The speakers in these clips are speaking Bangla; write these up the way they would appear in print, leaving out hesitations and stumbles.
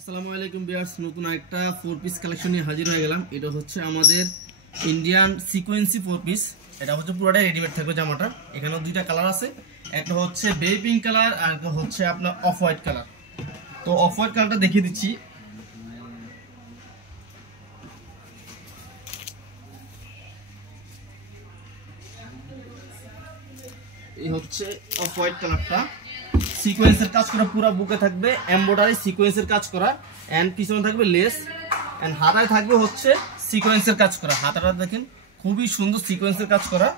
আসসালামু আলাইকুম ভিউয়ার্স, নতুন একটা 4 পিস কালেকশন নিয়ে হাজির হয়ে গেলাম। এটা হচ্ছে আমাদের ইন্ডিয়ান সিকোয়েন্সি 4 পিস। এটা হচ্ছে পুরোটাই রেডিমেড থাকবে জামাটা। এখানে দুইটা কালার আছে, একটা হচ্ছে বেবি পিঙ্ক কালার আর একটা হচ্ছে আপনার অফ হোয়াইট কালার। তো অফ হোয়াইট কালারটা দেখিয়ে দিচ্ছি। এই হচ্ছে অফ হোয়াইট কালারটা, সিকোয়েন্সের কাজ করা, পুরো বুকে থাকবে এমব্রয়ডারি সিকোয়েন্সের কাজ করা, এন্ড পিছনে থাকবে লেস, এন্ড হাতায় থাকবে হচ্ছে সিকোয়েন্সের কাজ করা। হাতাটা দেখেন খুবই সুন্দর সিকোয়েন্সের কাজ করা,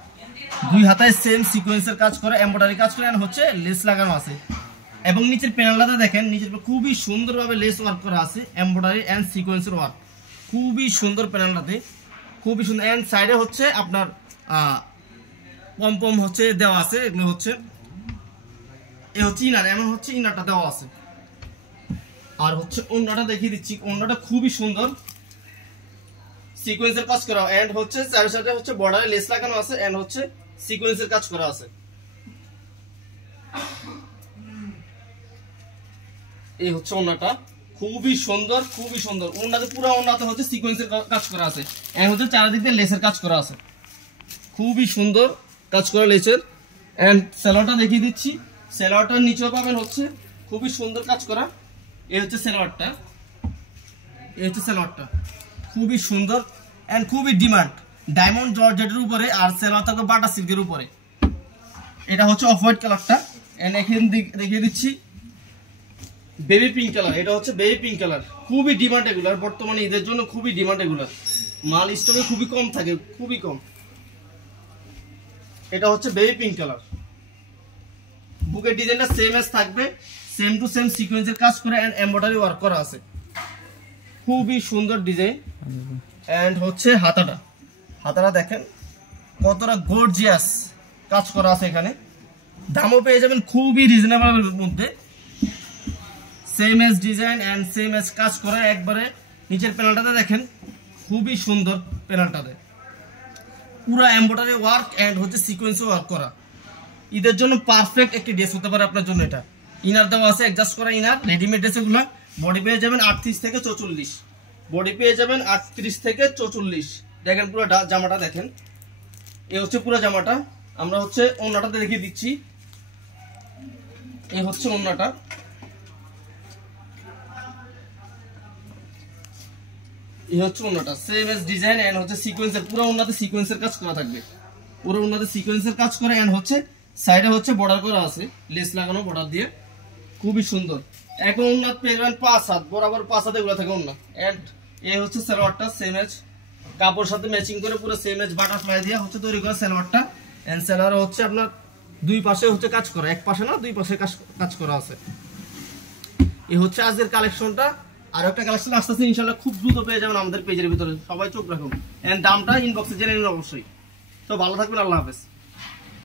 দুই হাতায় সেম সিকোয়েন্সের কাজ করা, এমব্রয়ডারি কাজ করা, এন্ড হচ্ছে লেস লাগানো আছে। এবং নিচের প্যানেলটা দেখেন, নিচের খুবই সুন্দরভাবে লেস ওয়ার্ক করা আছে, এমব্রয়ডারি এন্ড সিকোয়েন্সের ওয়ার্ক, খুবই সুন্দর প্যানেলটাতে, খুবই সুন্দর। এন্ড সাইডে হচ্ছে আপনার পম হচ্ছে দেওয়া আছে, এগুলো হচ্ছে এই হচ্ছে ইনার, এমন হচ্ছে ইনারটা দেওয়া আছে। আর হচ্ছে ওন্নাটা দেখিয়ে দিচ্ছি, ওন্নাটা খুবই সুন্দর সিকোয়েন্সের কাজ করা, এন্ড হচ্ছে চার সাইডে হচ্ছে বর্ডারে লেস লাগানো আছে, এন্ড হচ্ছে সিকোয়েন্সের কাজ করা আছে। এই হচ্ছে ওন্নাটা, খুবই সুন্দর, খুবই সুন্দর। ওন্নাতে পুরো ওন্নাতে হচ্ছে সিকোয়েন্সের কাজ করা আছে, এন্ড হচ্ছে চারিদিকে লেসের কাজ করা আছে, খুবই সুন্দর কাজ করা লেসের। এন্ড সেলোয়ারটা দেখিয়ে দিচ্ছি, সেলোয়ারটার নিচেও পাবেন হচ্ছে খুবই সুন্দর কাজ করা। এই হচ্ছে সেলোয়ারটা, এই হচ্ছে সেলোয়ারটা, খুবই সুন্দর এন্ড খুবই ডিমান্ড, ডায়মন্ড জর্জেটের উপরে, আর সেলোয়ার থাকবে বাটা সিল্কের উপরে। এটা হচ্ছে অফ হোয়াইট কালারটা, এন্ড এখানে দেখিয়ে দিচ্ছি বেবি পিঙ্ক কালার। এটা হচ্ছে বেবি পিঙ্ক কালার, খুবই ডিমান্ড এগুলার, বর্তমানে ঈদের জন্য খুবই ডিমান্ড এগুলার, মাল স্টকে খুবই কম থাকে, খুবই কম। এটা হচ্ছে বেবি পিঙ্ক কালার, বুকের ডিজাইনটা সেম এস থাকবে, সেম টু সেম সিকোয়েন্সের কাজ করে এন্ড এমব্রয়ডারি ওয়ার্ক করা আছে, খুবই সুন্দর ডিজাইন। এন্ড হচ্ছে হাতাটা, হাতাটা দেখেন কতটা গর্জিয়াস কাজ করা আছে এখানে। দামও পেয়ে যাবেন খুবই রিজনেবলের মধ্যে, same as design and same as কাজ করা একবারে। নিচের প্যানেলটাতে দেখেন খুবই সুন্দর, প্যানেলটাতে পুরো এমব্রয়ডারি ওয়ার্ক এন্ড হচ্ছে সিকোয়েন্স ওয়ার্ক করা। ঈদের জন্য পারফেক্ট একটি ড্রেস হতে পারে আপনার জন্য। এটা ইনার দেওয়া আছে, অ্যাডজাস্ট করা ইনার, রেডিমেড ড্রেস এগুলো। বডি পেয়ে যাবেন 38 থেকে 44, বডি পেয়ে যাবেন 38 থেকে 44। দেখেন পুরো জামাটা দেখেন, এই হচ্ছে পুরো জামাটা। আমরা হচ্ছে ওন্নাটাতে দেখিয়ে দিচ্ছি, এই হচ্ছে ওন্নাটা, এই হচ্ছে ওন্নাটা, সেম এস ডিজাইন এন্ড হচ্ছে সিকোয়েন্সের, পুরো ওন্নাতে সিকোয়েন্সের কাজ করা থাকবে, পুরো ওন্নাতে সিকোয়েন্সের কাজ করে, এন্ড হচ্ছে সাইডে হচ্ছে বর্ডার করা আছে, লেস লাগানো বর্ডার দিয়ে, খুবই সুন্দর। এখন ওন্নাত পেয়ে যাবেন 5 হাত বরাবর, 5 হাতে এগুলো থাকে ওন্না। এন্ড এই হচ্ছে সালোয়ারটা, সেম এজ কাপড়ের সাথে ম্যাচিং করে পুরো সেম এজ বাটারফ্লাই দিয়ে হচ্ছে তৈরি করা সালোয়ারটা। এন্ড সালোয়ার হচ্ছে আপনার দুই পাশে হচ্ছে কাজ করা, এক পাশে না দুই পাশে কাজ করা আছে। এই হচ্ছে আজকের কালেকশনটা। আর একটা কালেকশন আসতেছে ইনশাআল্লাহ, খুব দ্রুত পেয়ে যাবেন আমাদের পেজের ভিতরে, সবাই চোখ রাখুন। এন্ড দামটা ইনবক্সে জেনে নিন অবশ্যই। তো ভালো থাকবেন, আল্লাহ হাফেজ।